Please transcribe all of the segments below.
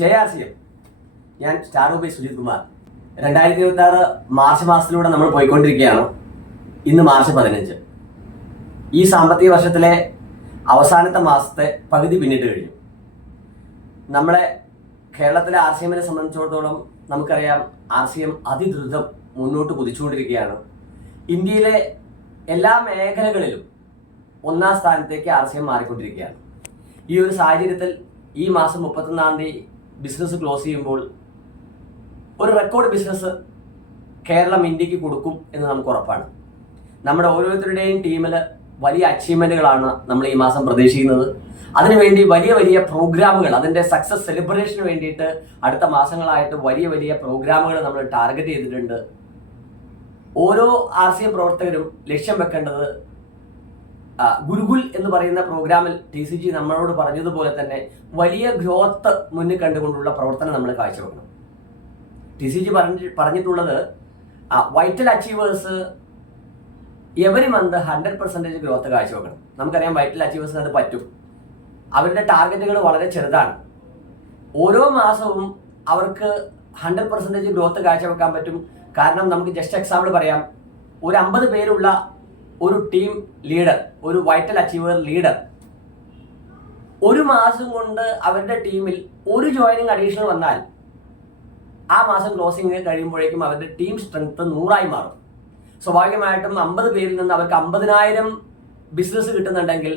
ജയാസിയം. ഞാൻ star by Sujith Kumar. 2026 March മാസത്തിലൂടെ നമ്മൾ പോയിക്കൊണ്ടിരിക്കുകയാണ്. ഇന്ന് മാർച്ച് 15. ഈ സാമ്പത്തിക വർഷത്തിലെ അവസാനത്തെ മാസത്തെ പകുതി പിന്നിട്ട് കഴിഞ്ഞു. നമ്മളെ കേരളത്തിലെ RCMനെ സംബന്ധിച്ചിടത്തോളം നമുക്കറിയാം, RCM അതിദ്രുതം മുന്നോട്ട് കുതിച്ചുകൊണ്ടിരിക്കുകയാണ്. ഇന്ത്യയിലെ എല്ലാ മേഖലകളിലും ഒന്നാം സ്ഥാനത്തേക്ക് RCM മാറിക്കൊണ്ടിരിക്കുകയാണ്. ഈ ഒരു സാഹചര്യത്തിൽ ഈ മാസം 31-ാം തീയതി ബിസിനസ് ക്ലോസ് ചെയ്യുമ്പോൾ ഒരു റെക്കോർഡ് ബിസിനസ് കേരളം ഇന്ത്യക്ക് കൊടുക്കും എന്ന് നമുക്ക് ഉറപ്പാണ്. നമ്മുടെ ഓരോരുത്തരുടെയും ടീമിൽ വലിയ അച്ചീവ്മെൻറ്റുകളാണ് നമ്മൾ ഈ മാസം പ്രതീക്ഷിക്കുന്നത്. അതിനുവേണ്ടി വലിയ വലിയ പ്രോഗ്രാമുകൾ, അതിൻ്റെ സക്സസ് സെലിബ്രേഷന് വേണ്ടിയിട്ട് അടുത്ത മാസങ്ങളായിട്ട് വലിയ വലിയ പ്രോഗ്രാമുകൾ നമ്മൾ ടാർഗറ്റ് ചെയ്തിട്ടുണ്ട്. ഓരോ RCM പ്രവർത്തകരും ലക്ഷ്യം വെക്കേണ്ടത് ഗുരുകുൽ എന്ന് പറയുന്ന പ്രോഗ്രാമിൽ TCG നമ്മളോട് പറഞ്ഞതുപോലെ തന്നെ വലിയ ഗ്രോത്ത് മുന്നിൽ കണ്ടുകൊണ്ടുള്ള പ്രവർത്തനം നമ്മൾ കാഴ്ചവെക്കണം. TCG പറഞ്ഞിട്ടുള്ളത് vital achievers every month 100% growth കാഴ്ചവെക്കണം. നമുക്കറിയാം വൈറ്റൽ അച്ചീവേഴ്സിന് അത് പറ്റും. അവരുടെ ടാർഗറ്റുകൾ വളരെ ചെറുതാണ്. ഓരോ മാസവും അവർക്ക് 100% ഗ്രോത്ത് കാഴ്ചവെക്കാൻ പറ്റും. കാരണം നമുക്ക് ജസ്റ്റ് എക്സാമ്പിൾ പറയാം. ഒരു 50 പേരുള്ള ഒരു ടീം ലീഡർ, ഒരു വൈറ്റൽ അച്ചീവർ ലീഡർ, ഒരു മാസം കൊണ്ട് അവരുടെ ടീമിൽ ഒരു ജോയിനിങ് അഡീഷണൽ വന്നാൽ ആ മാസം ക്ലോസിംഗ് കഴിയുമ്പോഴേക്കും അവരുടെ ടീം സ്ട്രെങ്ത് 100 മാറും. സ്വാഭാവികമായിട്ടും 50 പേരിൽ നിന്ന് അവർക്ക് 50,000 ബിസിനസ് കിട്ടുന്നുണ്ടെങ്കിൽ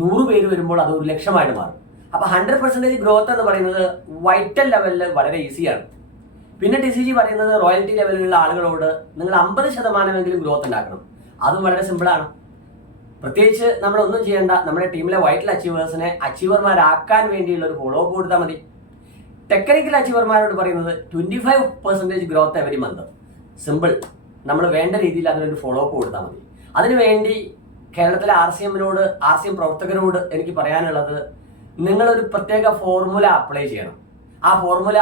100 പേര് വരുമ്പോൾ അത് 1,00,000 മാറും. അപ്പോൾ 100% ഗ്രോത്ത് എന്ന് പറയുന്നത് വൈറ്റൽ ലെവലിൽ വളരെ ഈസിയാണ്. പിന്നെ TCG പറയുന്നത് റോയൽറ്റി ലെവലിലുള്ള ആളുകളോട് നിങ്ങൾ 50% ഗ്രോത്ത് ഉണ്ടാക്കണം. അതും വളരെ സിമ്പിളാണ്. പ്രത്യേകിച്ച് നമ്മളൊന്നും ചെയ്യേണ്ട. നമ്മുടെ ടീമിലെ വൈറ്റൽ അച്ചീവേഴ്സിനെ അച്ചീവർമാരാക്കാൻ വേണ്ടിയുള്ള ഒരു ഫോളോ അപ്പ് കൊടുത്താൽ മതി. ടെക്നിക്കൽ അച്ചീവർമാരോട് പറയുന്നത് 25% ഗ്രോത്ത് എവരി മന്ത്. സിമ്പിൾ. നമ്മൾ വേണ്ട രീതിയിൽ അതിനൊരു ഫോളോ അപ്പ് കൊടുത്താൽ മതി. അതിനുവേണ്ടി കേരളത്തിലെ RCM പ്രവർത്തകരോട് എനിക്ക് പറയാനുള്ളത്, നിങ്ങളൊരു പ്രത്യേക ഫോർമുല അപ്ലൈ ചെയ്യണം. ആ ഫോർമുല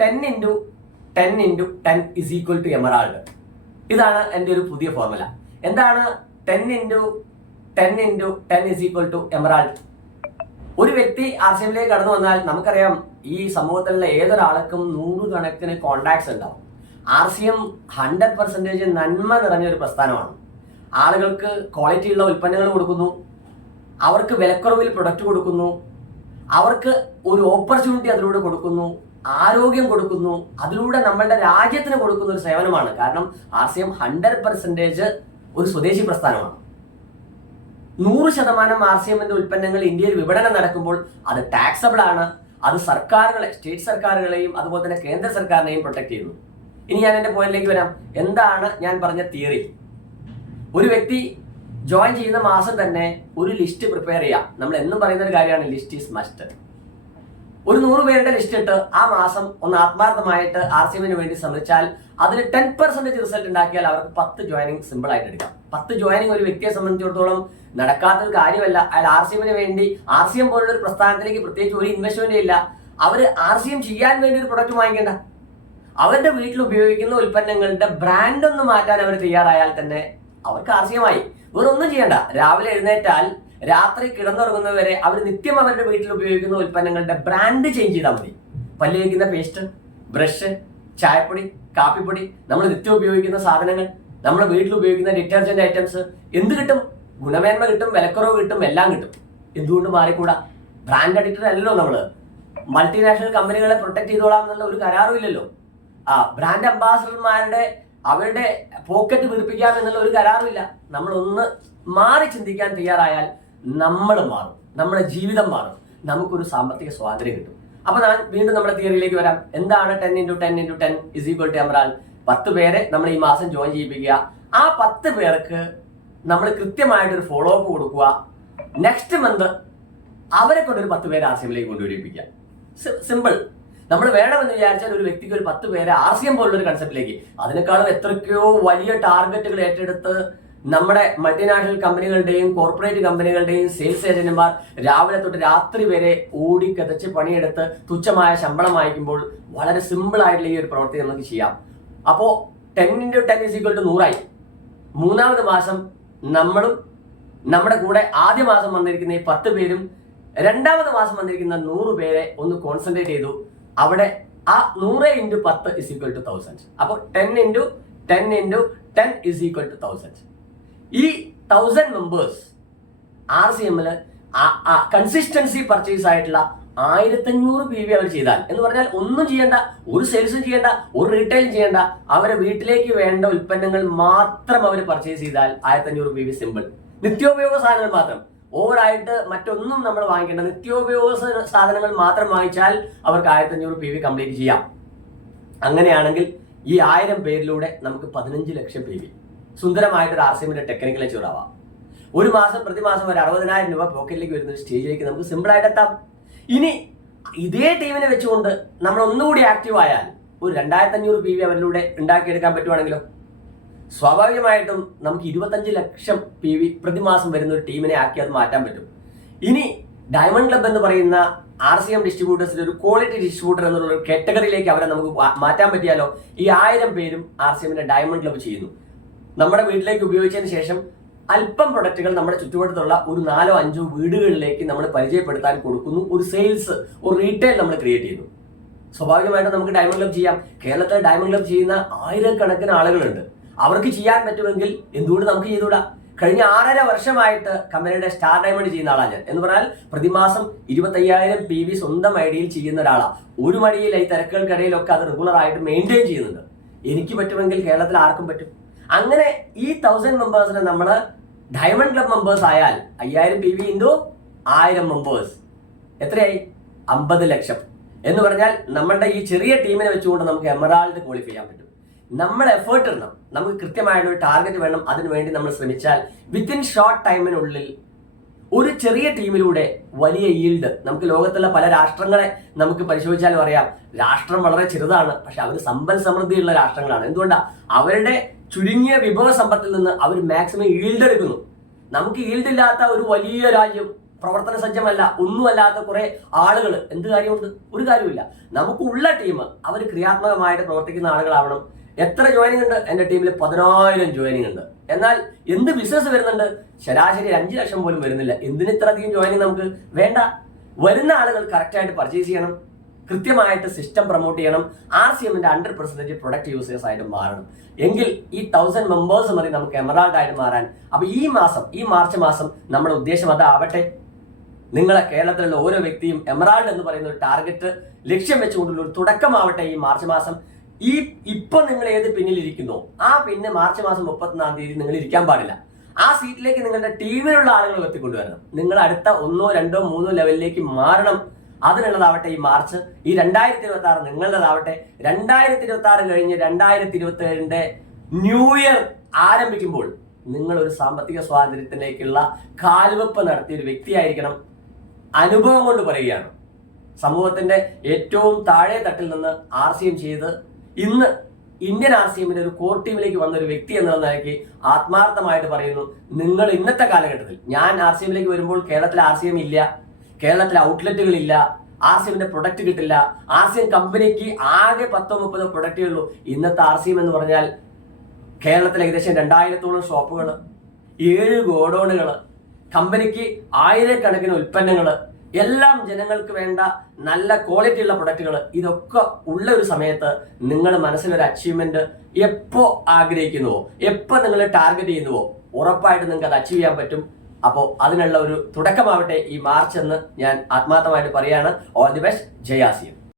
10x10x10 = എമറാൾഡ്. ഇതാണ് എൻ്റെ ഒരു പുതിയ ഫോർമുല. എന്താണ് 10x10x10 = എമറാൾഡ്? ഒരു വ്യക്തി RCMലേക്ക് കടന്നു വന്നാൽ നമുക്കറിയാം, ഈ സമൂഹത്തിലുള്ള ഏതൊരാൾക്കും 100 കണക്കിന് കോണ്ടാക്ട്സ് ഉണ്ടാവും. RCM 100% നന്മ നിറഞ്ഞൊരു പ്രസ്ഥാനമാണ്. ആളുകൾക്ക് ക്വാളിറ്റിയുള്ള ഉൽപ്പന്നങ്ങൾ കൊടുക്കുന്നു, അവർക്ക് വിലക്കുറവിൽ പ്രൊഡക്റ്റ് കൊടുക്കുന്നു, അവർക്ക് ഒരു ഓപ്പർച്യൂണിറ്റി അതിലൂടെ കൊടുക്കുന്നു, ആരോഗ്യം കൊടുക്കുന്നു. അതിലൂടെ നമ്മളുടെ രാജ്യത്തിന് കൊടുക്കുന്ന ഒരു സേവനമാണ്. കാരണം RCM 100% ഒരു സ്വദേശി പ്രസ്ഥാനമാണ്. 100% RCMന്റെ ഉൽപ്പന്നങ്ങൾ ഇന്ത്യയിൽ വിപണനം നടക്കുമ്പോൾ അത് ടാക്സബിൾ ആണ്. അത് സർക്കാരുകളെ, സ്റ്റേറ്റ് സർക്കാരുകളെയും അതുപോലെ തന്നെ കേന്ദ്ര സർക്കാരിനെയും പ്രൊട്ടക്ട് ചെയ്യുന്നു. ഇനി ഞാൻ എൻ്റെ പോയിന്റിലേക്ക് വരാം. എന്താണ് ഞാൻ പറഞ്ഞ തിയറി? ഒരു വ്യക്തി ജോയിൻ ചെയ്യുന്ന മാസം തന്നെ ഒരു ലിസ്റ്റ് പ്രിപ്പയർ ചെയ്യാം. നമ്മൾ എന്നും പറയുന്ന ഒരു കാര്യമാണ്, ലിസ്റ്റ് ഈസ് മസ്റ്റ്. ഒരു 100 പേരുടെ ലിസ്റ്റ് ഇട്ട് ആ മാസം ഒന്ന് ആത്മാർത്ഥമായിട്ട് RCMന് വേണ്ടി ശ്രമിച്ചാൽ അതിൽ 10% റിസൾട്ട് ഉണ്ടാക്കിയാൽ അവർക്ക് 10 ജോയിനിങ് സിമ്പിൾ ആയിട്ട് എടുക്കാം. 10 ജോയിനിങ് ഒരു വ്യക്തിയെ സംബന്ധിച്ചിടത്തോളം നടക്കാത്തൊരു കാര്യമല്ല. അയാൾ RCMന് വേണ്ടി, RCM പോലുള്ള ഒരു പ്രസ്ഥാനത്തിലേക്ക് പ്രത്യേകിച്ച് ഒരു ഇൻവെസ്റ്റ്മെന്റ് ഇല്ല. അവർ RCM ചെയ്യാൻ വേണ്ടി ഒരു പ്രൊഡക്റ്റ് വാങ്ങിക്കേണ്ട. അവരുടെ വീട്ടിൽ ഉപയോഗിക്കുന്ന ഉൽപ്പന്നങ്ങളുടെ ബ്രാൻഡ് ഒന്ന് മാറ്റാൻ അവർ തയ്യാറായാൽ തന്നെ അവർക്ക് RCM ആയി. വേറെ ഒന്നും ചെയ്യണ്ട. രാവിലെ എഴുന്നേറ്റാൽ രാത്രി കിടന്നുറങ്ങുന്നവരെ അവർ നിത്യം അവരുടെ വീട്ടിൽ ഉപയോഗിക്കുന്ന ഉൽപ്പന്നങ്ങളുടെ ബ്രാൻഡ് ചേഞ്ച് ചെയ്താൽ മതി. പല്ല് തേക്കുന്ന പേസ്റ്റ്, ബ്രഷ്, ചായപ്പൊടി, കാപ്പിപ്പൊടി, നമ്മൾ നിത്യം ഉപയോഗിക്കുന്ന സാധനങ്ങൾ, നമ്മുടെ വീട്ടിൽ ഉപയോഗിക്കുന്ന ഡിറ്റർജന്റ് ഐറ്റംസ്, എന്ത് കിട്ടും? ഗുണമേന്മ കിട്ടും, വിലക്കുറവ് കിട്ടും, എല്ലാം കിട്ടും. എന്തുകൊണ്ട് മാറിക്കൂടാ? ബ്രാൻഡ് അഡിക്റ്റഡ് അല്ലല്ലോ നമ്മൾ. മൾട്ടിനാഷണൽ കമ്പനികളെ പ്രൊട്ടക്ട് ചെയ്തോളാം എന്നുള്ള ഒരു കരാറും ഇല്ലല്ലോ. ബ്രാൻഡ് അംബാസഡർമാരുടെ അവരുടെ പോക്കറ്റ് വീർപ്പിക്കാം എന്നുള്ള ഒരു കരാറുമില്ല. നമ്മളൊന്ന് മാറി ചിന്തിക്കാൻ തയ്യാറായാൽ നമ്മൾ മാറും, നമ്മുടെ ജീവിതം മാറും, നമുക്കൊരു സാമ്പത്തിക സ്വാതന്ത്ര്യം കിട്ടും. അപ്പൊ ഞാൻ വീണ്ടും നമ്മുടെ തിയറിയിലേക്ക് വരാം. എന്താണ് 10x10x10 = എമറാൾഡ്? 10 പേരെ നമ്മൾ ഈ മാസം ജോയിൻ ചെയ്യിപ്പിക്കുക. ആ 10 പേർക്ക് നമ്മൾ കൃത്യമായിട്ടൊരു ഫോളോ അപ്പ് കൊടുക്കുക. നെക്സ്റ്റ് മന്ത് അവരെ കൊണ്ടൊരു 10 പേരെ RCMലേക്ക് കൊണ്ടുവരിപ്പിക്കുക. സിമ്പിൾ. നമ്മൾ വേണമെന്ന് വിചാരിച്ചാൽ ഒരു വ്യക്തിക്ക് ഒരു 10 പേരെ RCM പോലുള്ളൊരു കൺസെപ്റ്റിലേക്ക്, അതിനേക്കാളും എത്രയ്ക്കോ വലിയ ടാർഗറ്റുകൾ ഏറ്റെടുത്ത് നമ്മുടെ മൾട്ടിനാഷണൽ കമ്പനികളുടെയും കോർപ്പറേറ്റ് കമ്പനികളുടെയും സെയിൽസ് ഏജന്റുമാർ രാവിലെ തൊട്ട് രാത്രി വരെ ഓടിക്കതച്ച് പണിയെടുത്ത് തുച്ഛമായ ശമ്പളം വാങ്ങിക്കുമ്പോൾ വളരെ സിമ്പിൾ ആയിട്ടുള്ള ഈ ഒരു പ്രവൃത്തി നമുക്ക് ചെയ്യാം. അപ്പോൾ 10x10 = 100. മൂന്നാമത്തെ മാസം നമ്മളും നമ്മുടെ കൂടെ ആദ്യ മാസം വന്നിരിക്കുന്ന ഈ 10 പേരും രണ്ടാമത്തെ മാസം വന്നിരിക്കുന്ന 100 പേരെ ഒന്ന് കോൺസെൻട്രേറ്റ് ചെയ്തു. അവിടെ ആ 100 × 10 is equal to 1000. അപ്പോൾ 10 × 10 × 10 is equal to 1000. ഈ 1000 മെമ്പേഴ്സ് RCMൽ കൺസിസ്റ്റൻസി പർച്ചേസ് ആയിട്ടുള്ള 1500 PV അവർ ചെയ്താൽ എന്ന് പറഞ്ഞാൽ ഒന്നും ചെയ്യേണ്ട, ഒരു സെയിൽസും ചെയ്യേണ്ട, ഒരു റീറ്റെയിലും ചെയ്യേണ്ട, അവരെ വീട്ടിലേക്ക് വേണ്ട ഉൽപ്പന്നങ്ങൾ മാത്രം അവർ പർച്ചേസ് ചെയ്താൽ 1500 PV സിമ്പിൾ. നിത്യോപയോഗ സാധനങ്ങൾ മാത്രം, ഓവറായിട്ട് മറ്റൊന്നും നമ്മൾ വാങ്ങിക്കേണ്ട, നിത്യോപയോഗ സാധനങ്ങൾ മാത്രം വാങ്ങിച്ചാൽ അവർക്ക് 1500 PV കംപ്ലീറ്റ് ചെയ്യാം. അങ്ങനെയാണെങ്കിൽ ഈ 1000 പേരിലൂടെ നമുക്ക് 15 ലക്ഷം PV സുന്ദരമായിട്ടൊരു RCMന്റെ ടെക്നിക്കൽ അച്ചീവർ ആവാം. ഒരു മാസം പ്രതിമാസം ഒരു 60,000 രൂപ പോക്കറ്റിലേക്ക് വരുന്ന ഒരു സ്റ്റേജിലേക്ക് നമുക്ക് സിമ്പിളായിട്ട് എത്താം. ഇനി ഇതേ ടീമിനെ വെച്ചുകൊണ്ട് നമ്മൾ ഒന്നുകൂടി ആക്റ്റീവ് ആയാൽ ഒരു 2500 PV അവരിലൂടെ ഉണ്ടാക്കിയെടുക്കാൻ പറ്റുവാണെങ്കിലോ സ്വാഭാവികമായിട്ടും നമുക്ക് 25 ലക്ഷം PV പ്രതിമാസം വരുന്ന ഒരു ടീമിനെ ആക്കി അത് മാറ്റാൻ പറ്റും. ഇനി ഡയമണ്ട് ക്ലബ് എന്ന് പറയുന്ന RCM ഡിസ്ട്രിബ്യൂട്ടേഴ്സിന്റെ ഒരു ക്വാളിറ്റി ഡിസ്ട്രിബ്യൂട്ടർ എന്നുള്ള ഒരു കാറ്റഗറിയിലേക്ക് അവരെ നമുക്ക് മാറ്റാൻ പറ്റിയാലോ? ഈ 1000 പേരും RCMന്റെ ഡയമണ്ട് ക്ലബ് ചെയ്യുന്നു. നമ്മുടെ വീട്ടിലേക്ക് ഉപയോഗിച്ചതിന് ശേഷം അല്പം പ്രൊഡക്റ്റുകൾ നമ്മുടെ ചുറ്റുവട്ടത്തുള്ള ഒരു 4-5 വീടുകളിലേക്ക് നമ്മൾ പരിചയപ്പെടുത്താൻ കൊടുക്കുന്നു. ഒരു സെയിൽസ്, ഒരു റീറ്റെയിൽ നമ്മൾ ക്രിയേറ്റ് ചെയ്യുന്നു. സ്വാഭാവികമായിട്ടും നമുക്ക് ഡയമണ്ട് ക്ലബ് ചെയ്യാം. കേരളത്തിൽ ഡയമണ്ട് ക്ലബ് ചെയ്യുന്ന ആയിരക്കണക്കിന് ആളുകളുണ്ട്. അവർക്ക് ചെയ്യാൻ പറ്റുമെങ്കിൽ എന്തുകൊണ്ട് നമുക്ക് ചെയ്തുകൂടാ? കഴിഞ്ഞ 6.5 വർഷമായിട്ട് കമ്പനിയുടെ സ്റ്റാർ ഡയമണ്ട് ചെയ്യുന്ന ആളാണ് ഞാൻ. എന്ന് പറഞ്ഞാൽ പ്രതിമാസം 25,000 PV സ്വന്തം ഐഡിയയിൽ ചെയ്യുന്ന ഒരാളാണ്. ഒരു മടിയിൽ ഈ തിരക്കുകൾക്കിടയിലൊക്കെ അത് റെഗുലർ ആയിട്ട് മെയിൻറ്റെയിൻ ചെയ്യുന്നുണ്ട്. എനിക്ക് പറ്റുമെങ്കിൽ കേരളത്തിൽ ആർക്കും പറ്റും. അങ്ങനെ ഈ 1000 മെമ്പേഴ്സിനെ നമ്മൾ ഡയമണ്ട് ക്ലബ് മെമ്പേഴ്സ് ആയാൽ 5000 PV × 1000 മെമ്പേഴ്സ് എത്രയായി? 50 ലക്ഷം. എന്ന് പറഞ്ഞാൽ നമ്മളുടെ ഈ ചെറിയ ടീമിനെ വെച്ചുകൊണ്ട് നമുക്ക് എമറാൾഡ് ക്വാളിഫൈ ചെയ്യാൻ പറ്റും. നമ്മൾ എഫേർട്ട് ഇടണം, നമുക്ക് കൃത്യമായിട്ട് ഒരു ടാർഗറ്റ് വേണം. അതിനുവേണ്ടി നമ്മൾ ശ്രമിച്ചാൽ വിത്തിൻ ഷോർട്ട് ടൈമിനുള്ളിൽ ഒരു ചെറിയ ടീമിലൂടെ വലിയ ഈൽഡ്. നമുക്ക് ലോകത്തുള്ള പല രാഷ്ട്രങ്ങളെ നമുക്ക് പരിശോധിച്ചാലും അറിയാം, രാഷ്ട്രം വളരെ ചെറുതാണ്, പക്ഷെ അവർ സമ്പൽ സമൃദ്ധിയുള്ള രാഷ്ട്രങ്ങളാണ്. എന്തുകൊണ്ടാണ്? അവരുടെ ചുരുങ്ങിയ വിഭവ സമ്പത്തിൽ നിന്ന് അവർ മാക്സിമം ഈൽഡ് എടുക്കുന്നു. നമുക്ക് ഈൽഡ് ഇല്ലാത്ത ഒരു വലിയ രാജ്യം, പ്രവർത്തന സജ്ജമല്ല, ഒന്നുമല്ലാത്ത കുറെ ആളുകൾ, എന്ത് കാര്യമുണ്ട്? ഒരു കാര്യമില്ല. നമുക്കുള്ള ടീം അവർ ക്രിയാത്മകമായിട്ട് പ്രവർത്തിക്കുന്ന ആളുകളാവണം. എത്ര ജോയിനിങ് ഉണ്ട്? എൻ്റെ ടീമിൽ 10,000 ജോയിനിങ് ഉണ്ട്. എന്നാൽ എന്ത് ബിസിനസ് വരുന്നുണ്ട്? ശരാശരി 5 ലക്ഷം പോലും വരുന്നില്ല. എന്തിന് ഇത്ര അധികം ജോയിനിങ് നമുക്ക് വേണ്ട? വരുന്ന ആളുകൾ കറക്റ്റായിട്ട് പർച്ചേസ് ചെയ്യണം, കൃത്യമായിട്ട് സിസ്റ്റം പ്രൊമോട്ട് ചെയ്യണം, RCMന്റെ 100% പ്രൊഡക്റ്റ് യൂസേഴ്സ് ആയിട്ട് മാറണം. എങ്കിൽ ഈ 1000 മെമ്പേഴ്സ് മതി നമുക്ക് എമറാൾഡ് ആയിട്ട് മാറാൻ. അപ്പൊ ഈ മാർച്ച് മാസം നമ്മുടെ ഉദ്ദേശം അതാവട്ടെ. നിങ്ങളെ കേരളത്തിലുള്ള ഓരോ വ്യക്തിയും എമറാൾഡ് എന്ന് പറയുന്ന ഒരു ടാർഗറ്റ് ലക്ഷ്യം വെച്ചുകൊണ്ടുള്ള ഒരു തുടക്കമാവട്ടെ ഈ മാർച്ച് മാസം. ഇപ്പൊ നിങ്ങൾ ഏത് പിന്നിലിരിക്കുന്നോ ആ പിന്നെ മാർച്ച് മാസം 31-ാം തീയതി നിങ്ങൾ ഇരിക്കാൻ പാടില്ല. ആ സീറ്റിലേക്ക് നിങ്ങളുടെ ടീമിലുള്ള ആളുകൾ എത്തിക്കൊണ്ടുവരണം. നിങ്ങൾ അടുത്ത 1, 2, 3 ലെവലിലേക്ക് മാറണം. അതിനുള്ളതാവട്ടെ ഈ മാർച്ച്. ഈ 2026 നിങ്ങളുടേതാവട്ടെ. 2026 കഴിഞ്ഞ് 2027 ന്യൂ ഇയർ ആരംഭിക്കുമ്പോൾ നിങ്ങൾ ഒരു സാമ്പത്തിക സ്വാതന്ത്ര്യത്തിലേക്കുള്ള കാൽവെപ്പ് നടത്തിയ ഒരു വ്യക്തിയായിരിക്കണം. അനുഭവം കൊണ്ട് പറയുകയാണ്. സമൂഹത്തിന്റെ ഏറ്റവും താഴെ തട്ടിൽ നിന്ന് RCM ചെയ്ത് ഇന്ന് ഇന്ത്യൻ RCMന്റെ ഒരു കോർ ടീമിലേക്ക് വന്ന ഒരു വ്യക്തി എന്നുള്ള നിലയ്ക്ക് ആത്മാർത്ഥമായിട്ട് പറയുന്നു, നിങ്ങൾ ഇന്നത്തെ കാലഘട്ടത്തിൽ, ഞാൻ RCMലേക്ക് വരുമ്പോൾ കേരളത്തിൽ RCM ഇല്ല, കേരളത്തിലെ ഔട്ട്ലെറ്റുകളില്ല, RCMന്റെ പ്രൊഡക്റ്റ് കിട്ടില്ല. RCM കമ്പനിക്ക് ആകെ 10-30 പ്രൊഡക്റ്റേ ഉള്ളൂ. ഇന്നത്തെ RCM എന്ന് പറഞ്ഞാൽ കേരളത്തിൽ ഏകദേശം 2000-ഓളം ഷോപ്പുകൾ, 7 ഗോഡൌണുകൾ, കമ്പനിക്ക് ആയിരക്കണക്കിന് ഉൽപ്പന്നങ്ങൾ, എല്ലാം ജനങ്ങൾക്ക് വേണ്ട നല്ല ക്വാളിറ്റിയുള്ള പ്രൊഡക്റ്റുകൾ, ഇതൊക്കെ ഉള്ള ഒരു സമയത്ത് നിങ്ങൾ മനസ്സിലൊരു അച്ചീവ്മെന്റ് എപ്പോ ആഗ്രഹിക്കുന്നുവോ, എപ്പോ നിങ്ങൾ ടാർഗറ്റ് ചെയ്യുന്നുവോ, ഉറപ്പായിട്ട് നിങ്ങൾക്ക് അത് അച്ചീവ് ചെയ്യാൻ പറ്റും. അപ്പോൾ അതിനുള്ള ഒരു തുടക്കമാവട്ടെ ഈ മാർച്ച് എന്ന് ഞാൻ ആത്മാർത്ഥമായിട്ട് പറയാണ്. All the best. ജയ് RCM.